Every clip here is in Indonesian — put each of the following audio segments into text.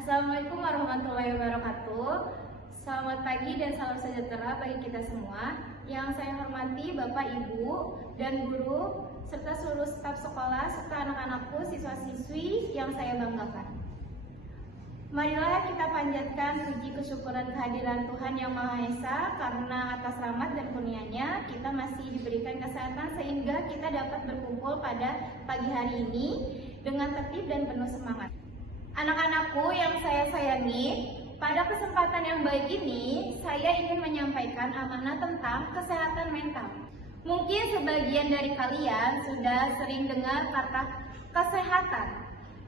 Assalamualaikum warahmatullahi wabarakatuh. Selamat pagi dan salam sejahtera bagi kita semua. Yang saya hormati Bapak, Ibu, dan guru, serta seluruh staf sekolah, serta anak-anakku, siswa-siswi yang saya banggakan. Marilah kita panjatkan puji kesyukuran kehadiran Tuhan Yang Maha Esa, karena atas rahmat dan kurnia-Nya kita masih diberikan kesehatan sehingga kita dapat berkumpul pada pagi hari ini dengan tertib dan penuh semangat. Anak-anakku yang saya sayangi, pada kesempatan yang baik ini saya ingin menyampaikan amanah tentang kesehatan mental. Mungkin sebagian dari kalian sudah sering dengar kata kesehatan,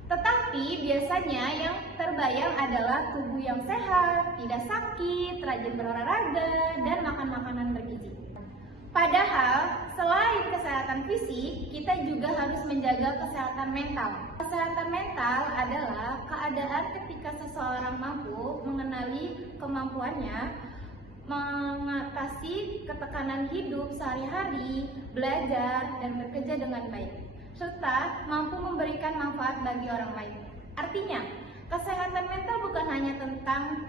tetapi biasanya yang terbayang adalah tubuh yang sehat, tidak sakit, rajin berolahraga, dan makan makanan bergizi. Padahal, selain kesehatan fisik, kita juga harus menjaga kesehatan mental. Kesehatan mental adalah keadaan ketika seseorang mampu mengenali kemampuannya, mengatasi ketekanan hidup sehari-hari, belajar, dan bekerja dengan baik, serta mampu memberikan manfaat bagi orang lain. Artinya, kesehatan mental bukan hanya tentang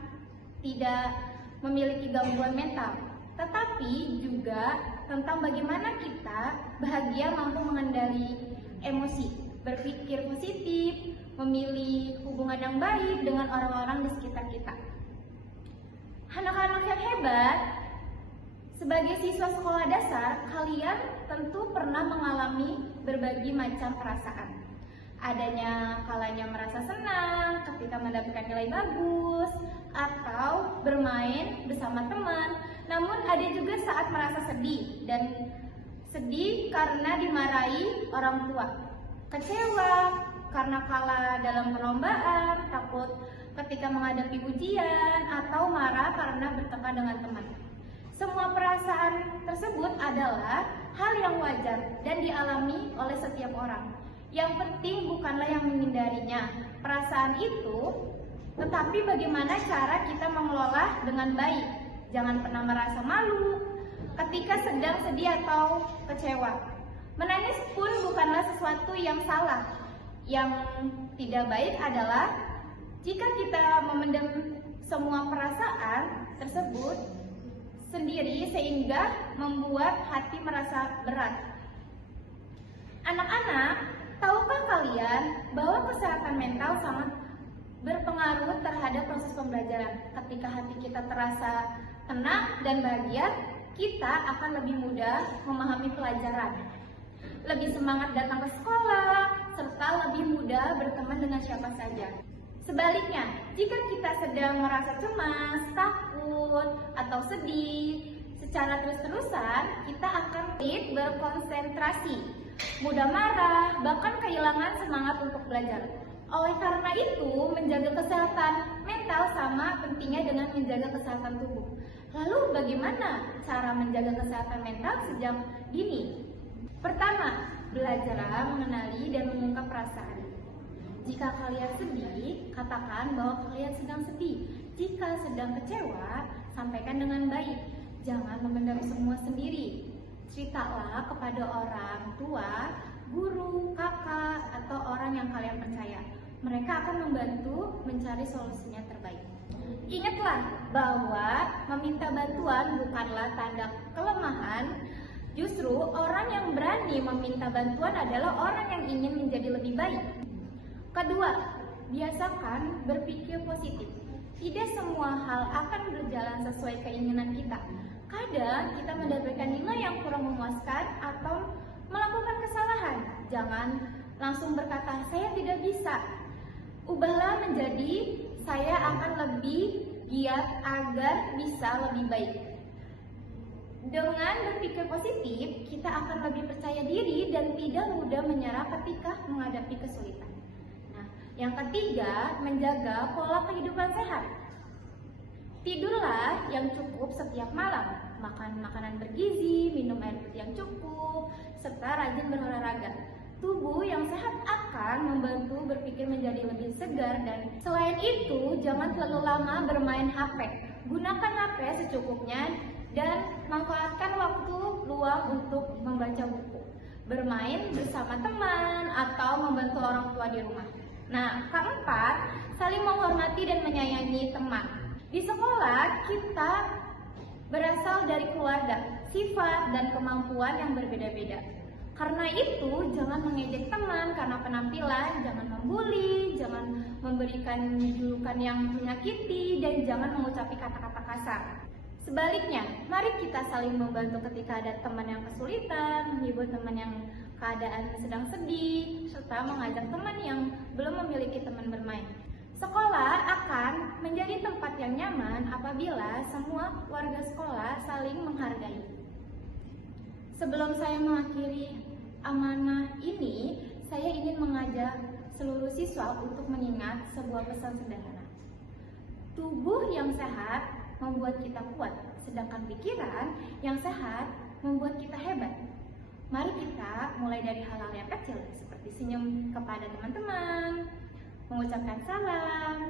tidak memiliki gangguan mental, tetapi juga tentang bagaimana kita bahagia mampu mengendali emosi, berpikir positif, memilih hubungan yang baik dengan orang-orang di sekitar kita. Anak-anak yang hebat, sebagai siswa sekolah dasar, kalian tentu pernah mengalami berbagai macam perasaan. Adanya kalanya merasa senang ketika mendapatkan nilai bagus, atau bermain bersama teman. Namun ada juga saat merasa sedih, dan sedih karena dimarahi orang tua, kecewa karena kalah dalam perlombaan, takut ketika menghadapi ujian, atau marah karena bertengkar dengan teman. Semua perasaan tersebut adalah hal yang wajar dan dialami oleh setiap orang. Yang penting bukanlah yang menghindarinya perasaan itu, tetapi bagaimana cara kita mengelola dengan baik. Jangan pernah merasa malu ketika sedang sedih atau kecewa. Menangis pun bukanlah sesuatu yang salah. Yang tidak baik adalah jika kita memendam semua perasaan tersebut sendiri sehingga membuat hati merasa berat. Anak-anak, tahukah kalian bahwa kesehatan mental sangat berpengaruh terhadap proses pembelajaran? Ketika hati kita terasa tenang dan bahagia, kita akan lebih mudah memahami pelajaran, lebih semangat datang ke sekolah, serta lebih mudah berteman dengan siapa saja. Sebaliknya, jika kita sedang merasa cemas, takut, atau sedih secara terus-terusan, kita akan sulit berkonsentrasi, mudah marah, bahkan kehilangan semangat untuk belajar. Oleh karena itu, menjaga kesehatan mental sama pentingnya dengan menjaga kesehatan tubuh. Lalu bagaimana cara menjaga kesehatan mental sejak dini? Pertama, belajarlah mengenali dan mengungkap perasaan. Jika kalian sedih, katakan bahwa kalian sedang sedih. Jika sedang kecewa, sampaikan dengan baik. Jangan memendam semua sendiri. Ceritalah kepada orang tua, guru, kakak, atau orang yang kalian percaya. Mereka akan membantu mencari solusinya terbaik. Ingatlah bahwa meminta bantuan bukanlah tanda kelemahan. Justru orang yang berani meminta bantuan adalah orang yang ingin menjadi lebih baik. Kedua, biasakan berpikir positif. Tidak semua hal akan berjalan sesuai keinginan kita. Kadang kita mendapatkan nilai yang kurang memuaskan atau melakukan kesalahan. Jangan langsung berkata, saya tidak bisa. Ubahlah menjadi, saya akan lebih giat agar bisa lebih baik. Dengan berpikir positif, kita akan lebih percaya diri dan tidak mudah menyerah ketika menghadapi kesulitan. Nah, yang ketiga, menjaga pola kehidupan sehat. Tidurlah yang cukup setiap malam, makan makanan bergizi, minum air putih yang cukup, serta rajin berolahraga. Tubuh yang sehat akan membantu berpikir menjadi lebih segar, dan selain itu, jangan terlalu lama bermain HP. Gunakan HP secukupnya dan manfaatkan waktu luang untuk membaca buku, bermain bersama teman, atau membantu orang tua di rumah. Nah, keempat, saling menghormati menghormati dan menyayangi teman. Di sekolah kita berasal dari keluarga, sifat dan kemampuan yang berbeda-beda. Karena itu, jangan mengejek teman karena penampilan, jangan membuli, jangan memberikan julukan yang menyakiti, dan jangan mengucapi kata-kata kasar. Sebaliknya, mari kita saling membantu ketika ada teman yang kesulitan, menghibur teman yang keadaan sedang sedih, serta mengajak teman yang belum memiliki teman bermain. Sekolah akan menjadi tempat yang nyaman apabila semua warga sekolah saling menghargai. Sebelum saya mengakhiri amanah ini, saya ingin mengajak seluruh siswa untuk mengingat sebuah pesan sederhana. Tubuh yang sehat membuat kita kuat, sedangkan pikiran yang sehat membuat kita hebat. Mari kita mulai dari hal-hal yang kecil, seperti senyum kepada teman-teman, mengucapkan salam,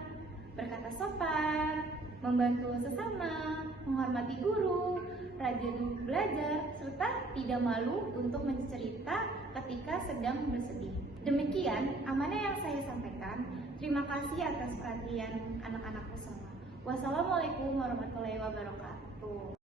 berkata sopan, membantu sesama, menghormati guru, rajin belajar, serta tidak malu untuk mencerita ketika sedang bersedih. Demikian amanah yang saya sampaikan. Terima kasih atas perhatian anak-anakku semua. Wassalamualaikum warahmatullahi wabarakatuh.